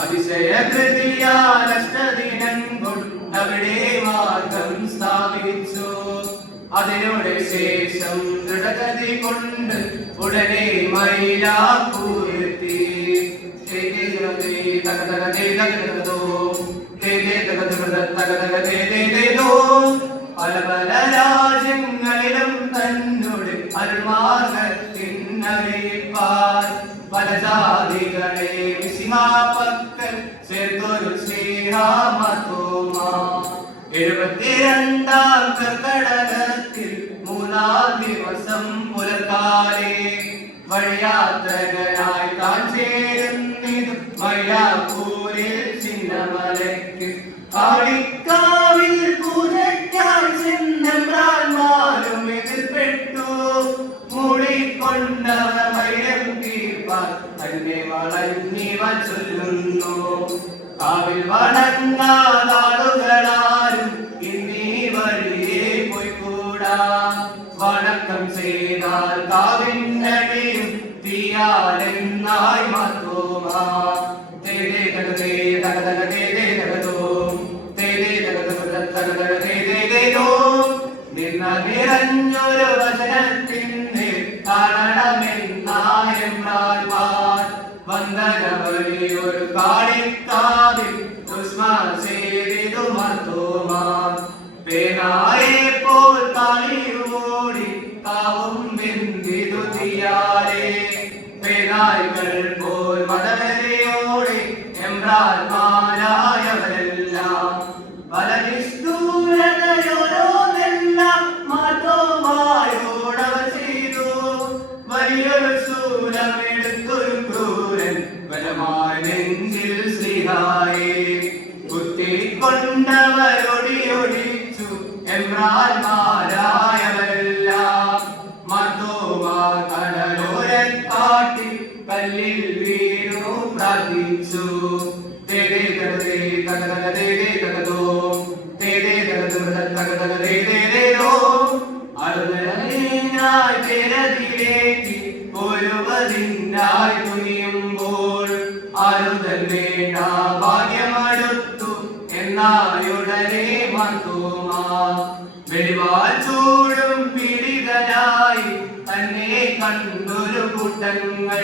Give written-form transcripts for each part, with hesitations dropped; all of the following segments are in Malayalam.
അതിശയകൃതിയാൽ അഷ്ടദിനം കൊണ്ടവിടെ മാർഗം സ്ഥാപിച്ചു. അതിനോട് ശേഷം ദൃഢഗതി കൊണ്ട് ഉടനെ മൈലാപ്പൂരെത്തി. പല പല രാജ്യങ്ങളിലും തന്നോട് അരുൾമാർഗത്തിനറിയിപ്പാൻ പല ജാതികളെ മിശിഹാപ്പക്കൽ ചേർത്തൊരു സ്നേഹമതോമാ. 72-ാം കർക്കടകത്തിൽ 3-ാം ദിവസം പുലർക്കാലേ വഴിയാത്രകനായി താൻ ചേരുന്നിതു മൈലാപ്പൂരിൽ ചിന്നമലയ്ക്ക്. കാളിക്കാവിൽ പൂജയ്ക്കായി ചെന്നമ്രാന്മാരും എതിർപ്പെട്ടു. മൂടിക്കൊണ്ടവർ വൈരം തീർപ്പാൻ തന്നെ വളഞ്ഞിവ ചൊല്ലുന്നു. കാവിൽ വണങ്ങാതാളുകളാരും ഇന്നീ വഴിയെ പോയിക്കൂടാ. വണക്കം ചെയ്താൽ കാവിനടിയും തീയാലെന്നായി മതോമാ. നിറഞ്ഞൊരു വചനത്തിന് കാണണമെന്നായമ്രാന്മാർ വന്ദനവലിയൊരു കാളിക്കാവിൽ ദുഷ്മസേവിതു മതോമാ. പേനായെപ്പോൾ കളിയോടി കാവും വെന്തിതു തീയാലേ. പേനായ്കൾ പോൽ മതവരെയോടെ എമ്രാന്മാരായവരെല്ലാം പല നിഷ്ഠൂരതയോരോന്നെല്ലാം മതോമായോടവ ചെയ്തു. വലിയൊരു ശൂലമെടുത്തൊരു ക്രൂരൻ ബലമായി നെഞ്ചിൽ ശ്രീഹായെ കുത്തിക്കൊണ്ടവരൊടിയൊടിച്ചു എമ്രാന്മാരായവരെല്ലാം. മതോമാ കടലോരക്കാട്ടിൽ കല്ലിൽ വീണു പ്രാർത്ഥിച്ചു. ഒരുവതിനായി തുനിയുമ്പോൾ അരുതൽ വേണ്ട ഭാഗ്യമടുത്തു എന്നായുടനെ മതോമാ. വെളിവാൽ ചൂടും പീഡിതനായി തന്നെ കണ്ടൊരു കൂട്ടങ്ങൾ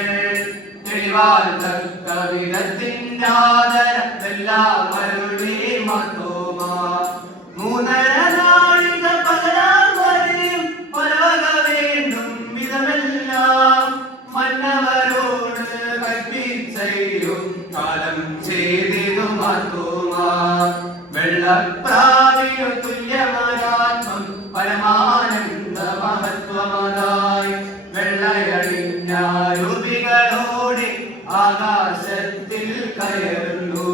തെളിവാൽ തക്ക വിധത്തിനാദരമെല്ലാം അരുളി മതോമാ. 3.5 നാഴിക പകരാൻ വരെയും പലവക വേണ്ടും വിധമെല്ലാം മന്നവരോട് കൽപ്പിച്ചയും കാലം ചെയ്തിതു മതോമാ. വെള്ളപ്രാവിനു തുല്യമരാത്മം പരമാനന്ദ മഹത്വമതായി വെള്ളയടിഞ്ഞാരുപികളോടെ ആകാശത്തിൽ കയറുന്നു.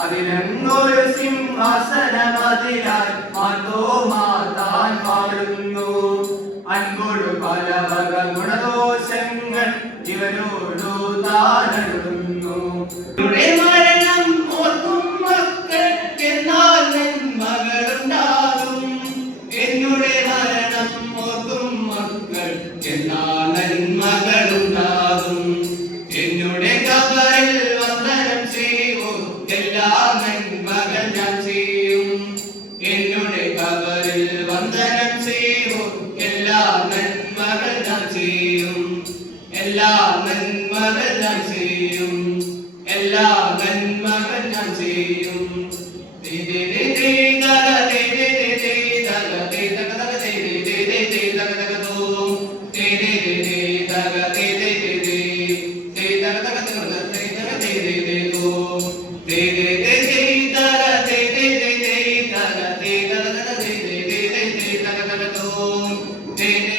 അതിനൊരു സിംഹാസനമതിലായി മതോമാ താൻ പാടുന്നു. അൻകൊടു പല വക ഗുണദോഷങ്ങൾ ഇവരോടു താനടുന്നു. മരണം ഓർക്കും മക്കൾ നന്മകളുണ്ടാകും. എന്നുടെ മരണം ഓർക്കും മക്കൾ നന്മകളുണ്ടാകും. എന്നുടെ കബറിൽ വന്ദനം ചെയ്യൂ എല്ലാ നന്മകൾ ഞാൻ ചെയ്യും. എന്നുടെ കബറിൽ വന്ദനം ചെയ്യൂ എല്ലാ നന്മകൾ ഞാൻ ചെയ്യും. എല്ലാ നന്മകൾ ഞാൻ ചെയ്യും. എല്ലാ നന്മകൾ ഞാൻ ചെയ്യും. They